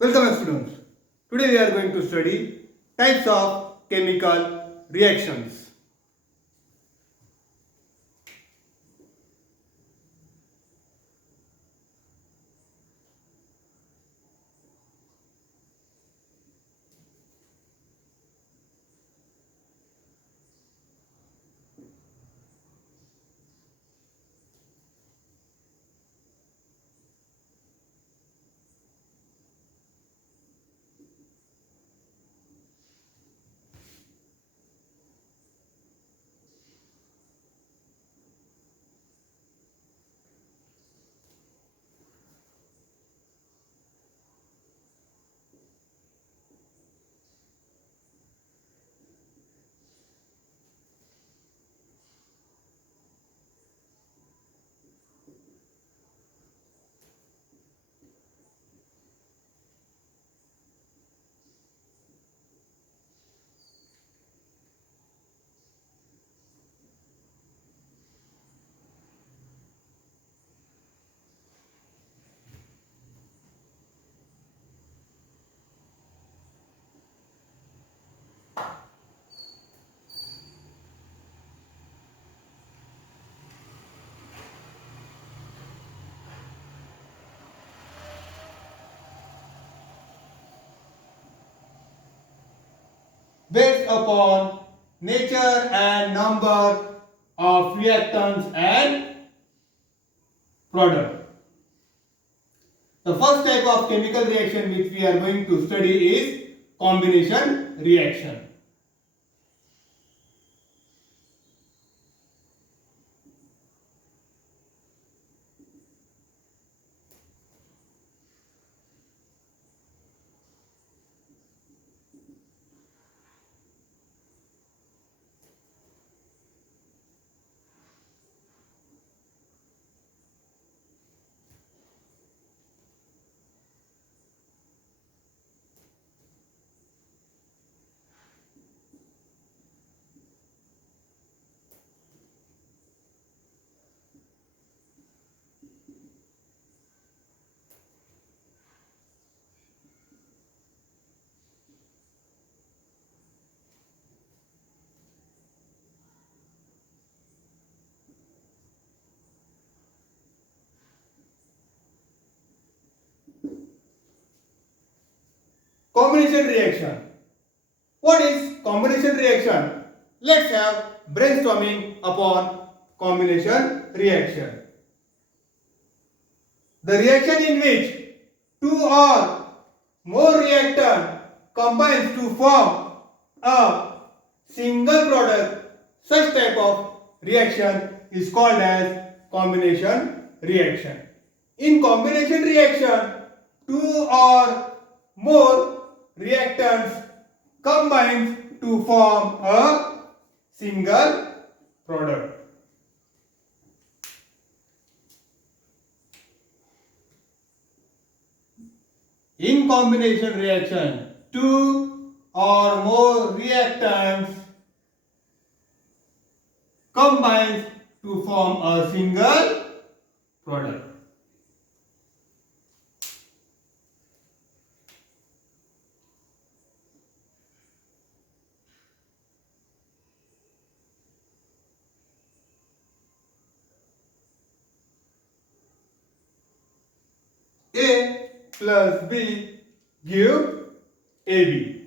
Welcome students. Today we are going to study types of chemical reactions. Based upon nature and number of reactants and product. The first type of chemical reaction which we are going to study is combination reaction. Combination reaction. What is combination reaction? Let's have brainstorming upon combination reaction. The reaction in which two or more reactant combines to form a single product, such type of reaction is called as combination reaction. In combination reaction, two or more reactants combines to form a single product. In combination reaction, two or more reactants combines to form a single product. A plus B give AB.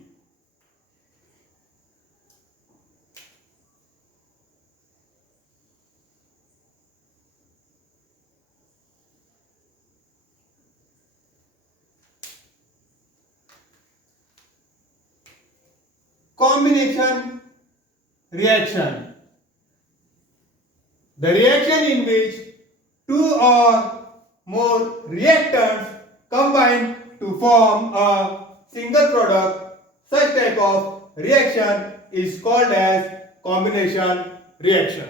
Combination reaction. The reaction in which two or more reactants combine to form a single product, such type of reaction is called as combination reaction.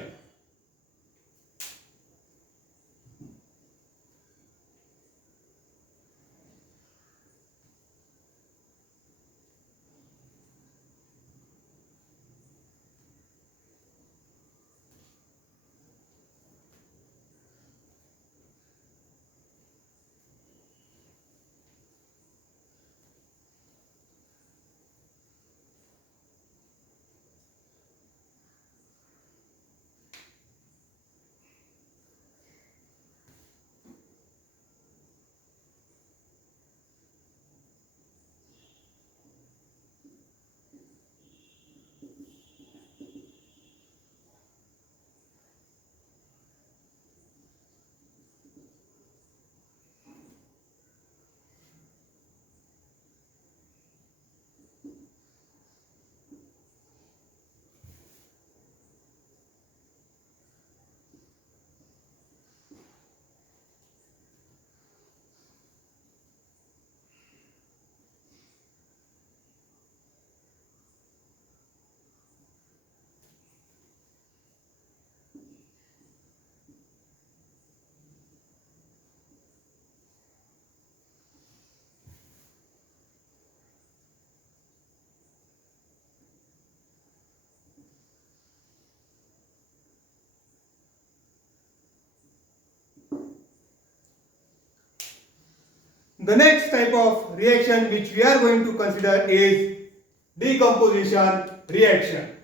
The next type of reaction which we are going to consider is decomposition reaction.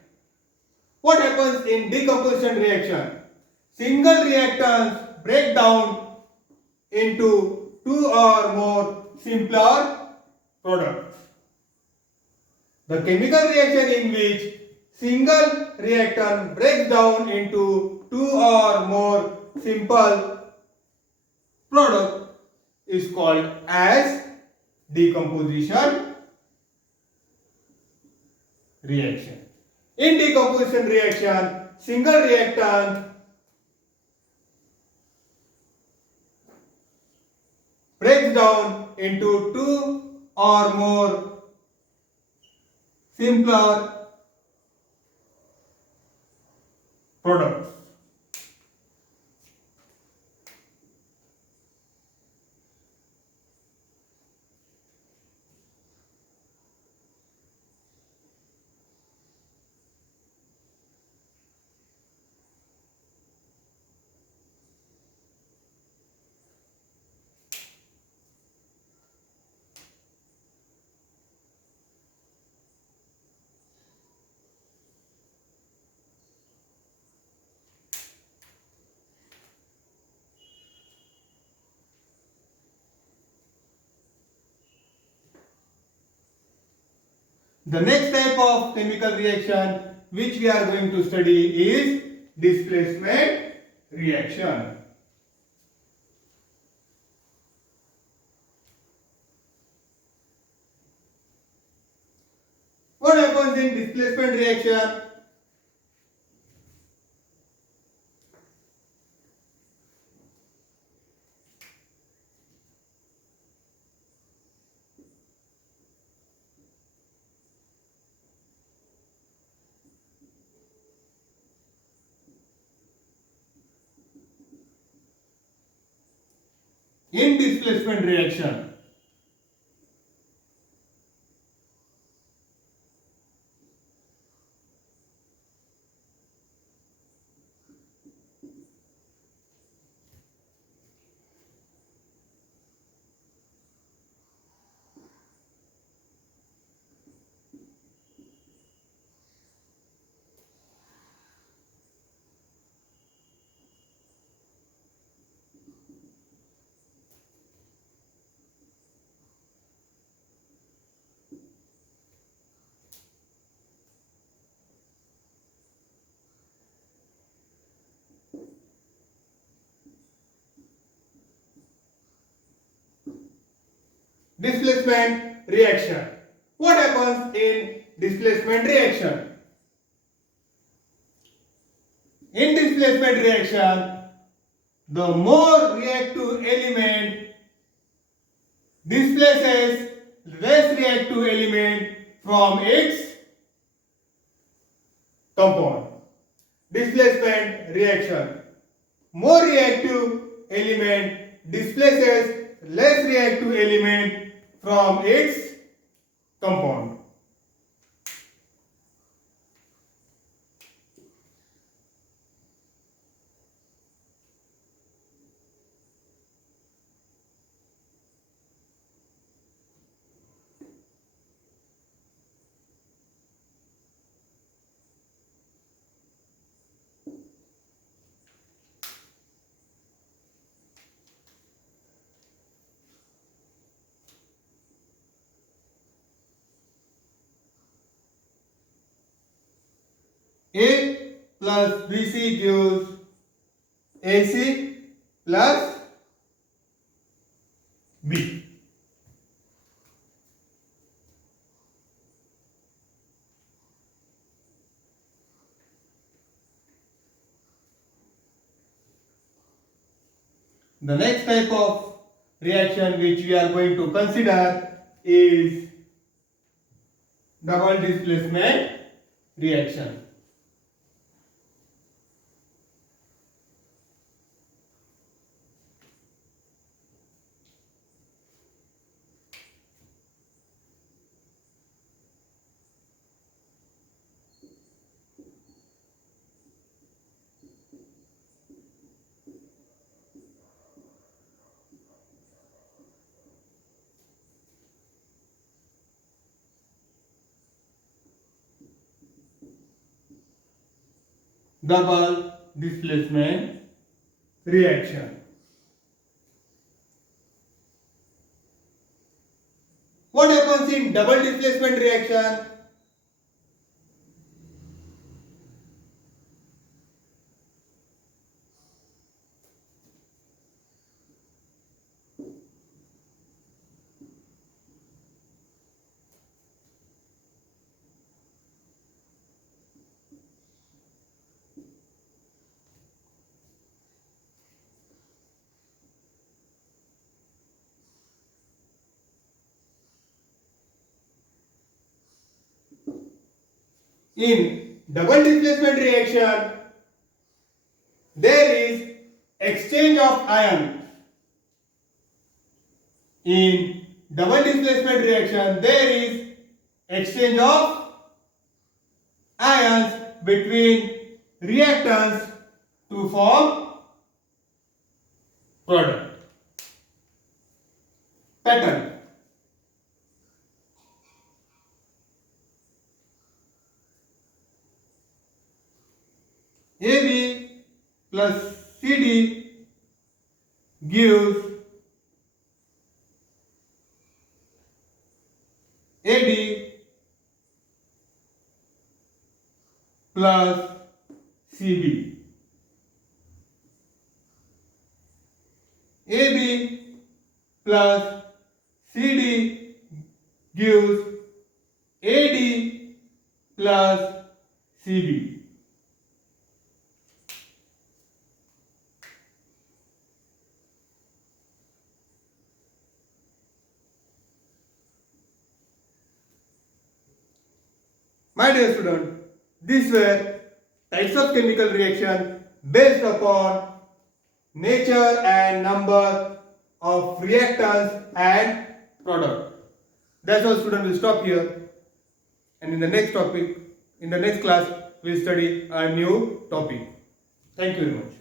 What happens in decomposition reaction? Single reactants break down into two or more simpler products. The chemical reaction in which single reactant breaks down into two or more simple product is called as decomposition reaction. In decomposition reaction, single reactant breaks down into two or more simpler products. The next type of chemical reaction which we are going to study is displacement reaction. What happens in displacement reaction? In displacement reaction, displacement reaction. What happens in displacement reaction? In displacement reaction, the more reactive element displaces less reactive element from its compound. Displacement reaction. More reactive element displaces less reactive element from its compound. A plus BC gives AC plus B. The next type of reaction which we are going to consider is double displacement reaction. double displacement reaction. What happens in double displacement reaction? In double displacement reaction, there is exchange of ions. In double displacement reaction, there is exchange of ions between reactants to form product. Pattern. AB plus CD gives AD plus CB. AB plus CD gives AD plus CB. My dear student, these were types of chemical reaction based upon nature and number of reactants and product. That's all, student. Will stop here, and in the next class, we'll study a new topic. Thank you very much.